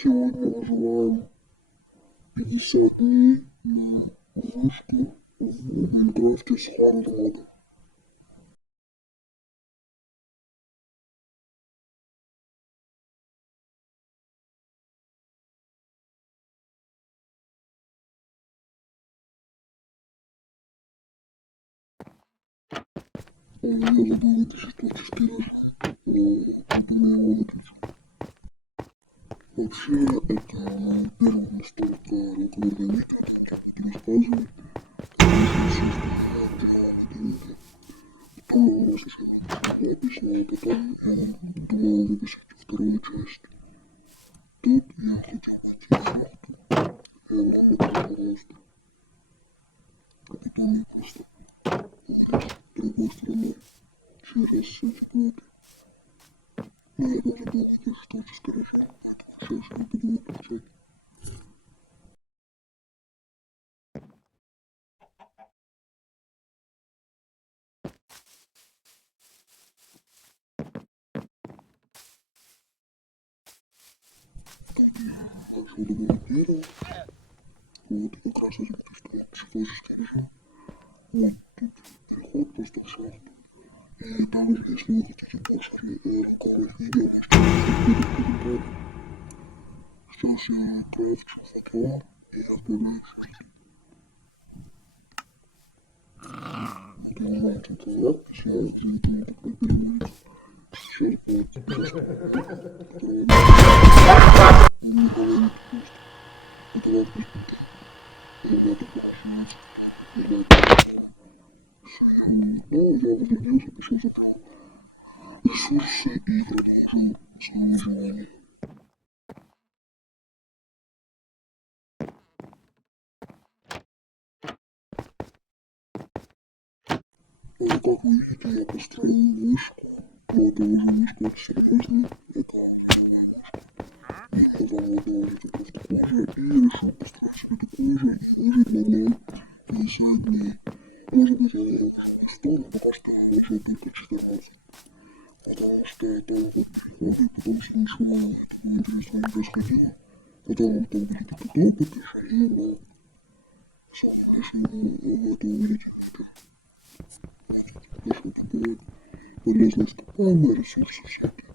Сегодня вызываем 50 дней на вышку в Майнкрафте с хардмодом. Я забыл выключить творческий режим, но это не выключить. Вообще, это первое настолько руковерное видео, там я буду рассказывать, конечно, все, что я делал в это видео. Потом я слишком запись, но потом я думал выпустить вторую часть. Тут я хотел пойти в шахту, и она мне пожалуйста. А потом я просто вылез другой стороной через сеть. Но я тоже был выключить творческий режим, поэтому сейчас я буду выключать. Пошел добавить дерево. Вот, и как раз я буду стоять психологический режим. Вот тут переход просто в шахту. И также, если вы хотите больше рукавых видео, можете перейти в комментарии. Сейчас я крафчу факела и отправляю в шахту. Вот я не знаю, что это за запись, я из-за этого такой переговорить. Сейчас будет запись. Не говорит просто. Это важно. Ребята, получается. Ну, я возродился, пошел забрал ресурсы и продолжил свое выживание. И как вы видите, я построил вышку. Вот, я уже вышку, это серьезно. Это живая вышка. Я недавно делал это просто позже и решил построить себе такую же и выжить могу 50 дней. Может быть, я выжил не 100, но пока что я выжил только 14. Потому что это вот переходы, потом смешно этого интересного не происходило. Потом там были какие-то опыты, шаги, но сам решил это увидеть как-то. Нашел такое полезное ископаемое, ресурсы всякие.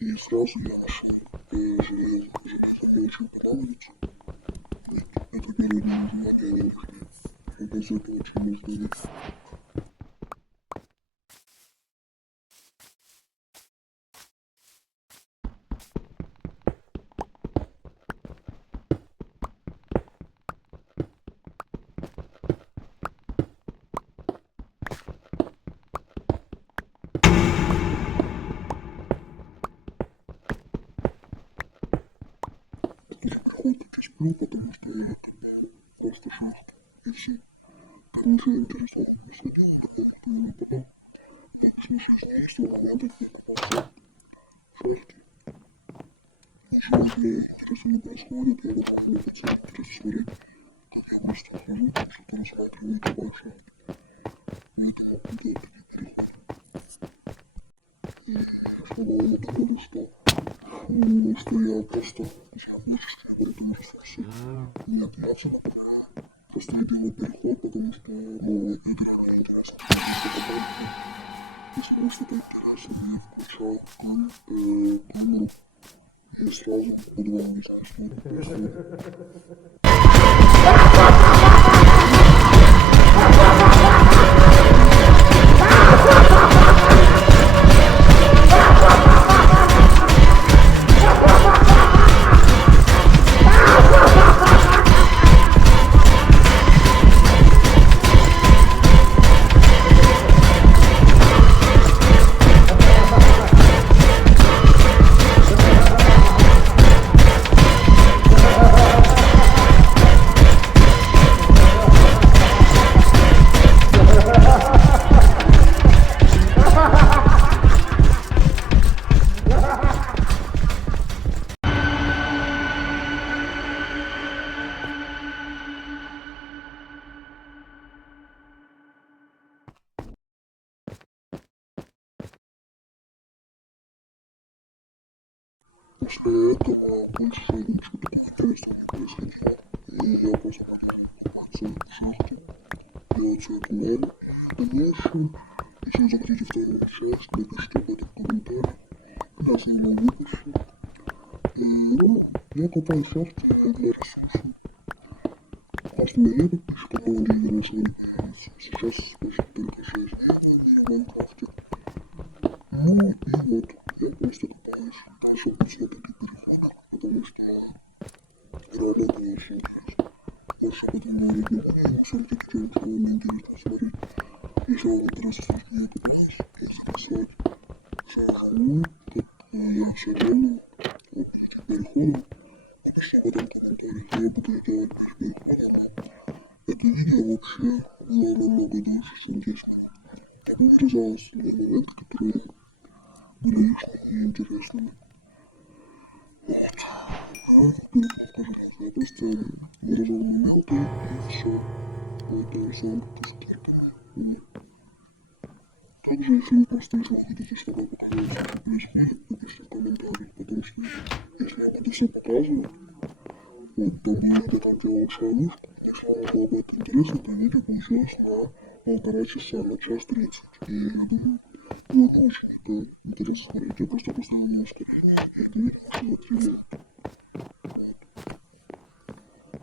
И сразу я нашел железо. Железо мне очень понравится. Это первое название, я не знаю. Я без этого очень не знаю. Ну, потому что я копаю просто шахту, и все. Потому что интересно, что делать, потому что потом я смысл есть, но надо копаться в шахте. Ничего интересного не происходит, я готов выпить интерес смотреть, как я просто хожу, что-то рассматриваю, копаю шахту. Поэтому это не переход. И я думаю, что я просто психологически обрету ресурсы. Нет, я все напоминаю. Просто я делаю переход, потому что, ну, игра мне интересна, что это. Если просто это интересно, я включаю камеру и сразу буду вам не знаю, что это происходит. После этого больше ничего такого интересного не происходило. И я просто продолжил в шахте, делать свою команду. Дальше, если захотите вторую часть, напишите об этом в комментариях. Когда я его выпущу. И, ну, я копаю в шахте, я для ресурсов. После меня подпишу по поводу игры с вами. Сейчас спустя только 6 дней в Майнкрафте. Ну и вот, я просто копаюсь. Дальше посмотрите переходы, потому что реально это не очень интересно. Больше об этом говорить не буду, но смотрите, что мне интересно смотреть. Если вам интересно, что я копаюсь, я записать. Захожу, тут я все делаю, вот этих переходов. Напишите об этом в комментариях, я буду делать без перехода, но это видео вообще было намного дольше, чем 10 минут. Я бы вырезал основные моменты, которые были лишними и интересными. Вот. Я просто вырезал моменты и все. Вот и сам скипер. Также, если вы просто ничего хотите, чтобы я показал все PHP, напишите в комментариях, потому что если я буду все показывать, вот, то будет это делать шагов. Если вам было бы это интересно, то видео получилось на 1,5 часа, на час 30. И я думаю, будет очень это интересно смотреть. Я просто поставил на ускорение, и это видео можно отрезать.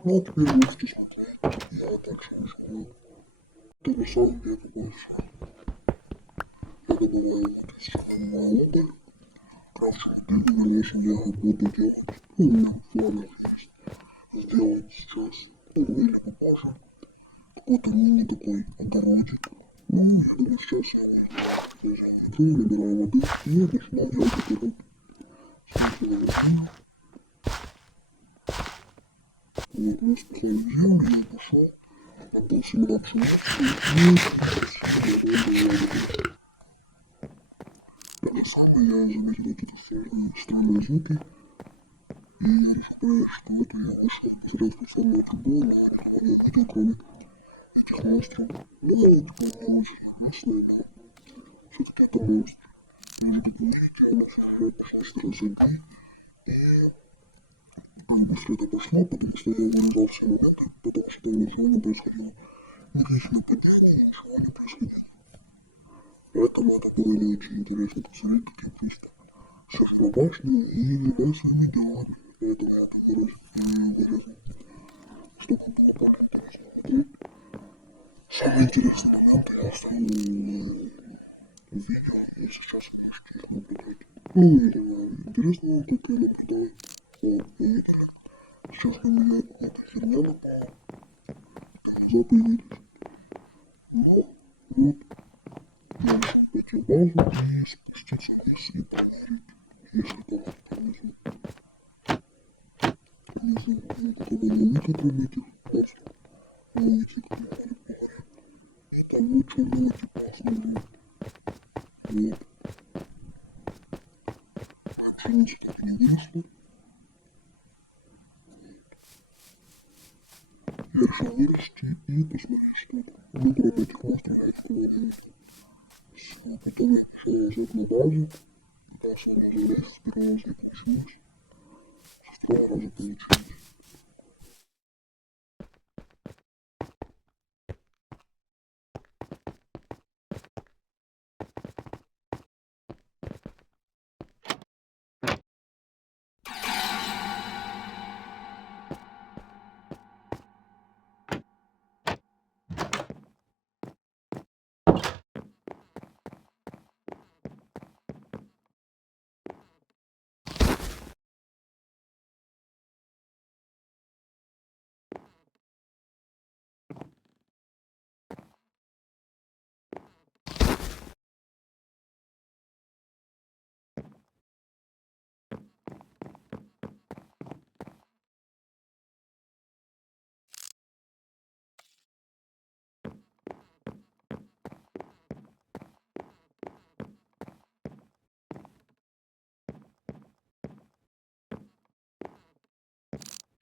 Ну, а теперь можете смотреть. Я так смешно. То же самое я побольше. Я добавляю вот еще добавляю уголь. Крафчу дерево, если я буду делать. У меня в планах есть сделать сейчас, ну или попозже, какой-то мини такой огородик. Ну, я думаю, сейчас я приезжаю в игру, набираю воды и начинаю делать огород. Сначала воды. Вот, я спасаю землю и пошел. Отдал себе на пшеницу. Это самое я заметил вот эту странные звуки. И я решил, что это я вышел посмотреть специальную трубу, но никого не видел, кроме этих монстров. Да, это не очень обычно, но все-таки это монстр. И вы как видите, я начал пошел стрелять зомби. И как быстро это пошло, потому что я вырезал все моменты, потому что ничего не происходило. Никаких нападений, ничего не происходило. Поэтому это было не очень интересно посмотреть, как я просто сижу на башне и занимаюсь своими делами. Поэтому я это вырезал. Чтобы было более интересно смотреть. Самые интересные моменты я оставил в видео, и сейчас вы можете их наблюдать. Ну, это интересно, как я наблюдаю. Вот, вы видели? Сейчас на меня какая-то херня напала. Это глаза появились. Ну, вот. Я решил пойти в базу и спуститься вниз и проверить, если кого-то там внизу. Внизу никого не видно, кроме этих монстров. Но эти переходят по горе. И там лучше было типа основного. Вот. А пшеница так не выросла. Я решил вырасти и посмотреть, что там. Ну, кроме этих монстров, я никого не видел. Все, потом я пошел назад на базу. Пытался в нее залезть, с первого раза не получилось. Со второго раза получилось.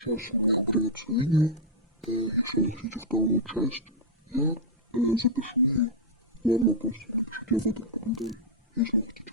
Сейчас у меня появится видео. Если вы хотите вторую часть, я запишу ее. Ладно, просто напишите об этом в комментариях, если вы хотите.